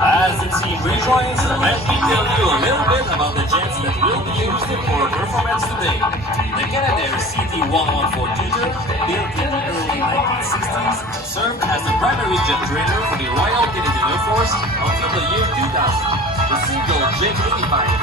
As the team rejoins, let me tell you a little bit about the jets that will be used for performance today. The Canadair CT-114 built in the early 1960s, served as the primary jet trainer for the Royal Canadian Air Force until the year 2000. The single Jet 85 jet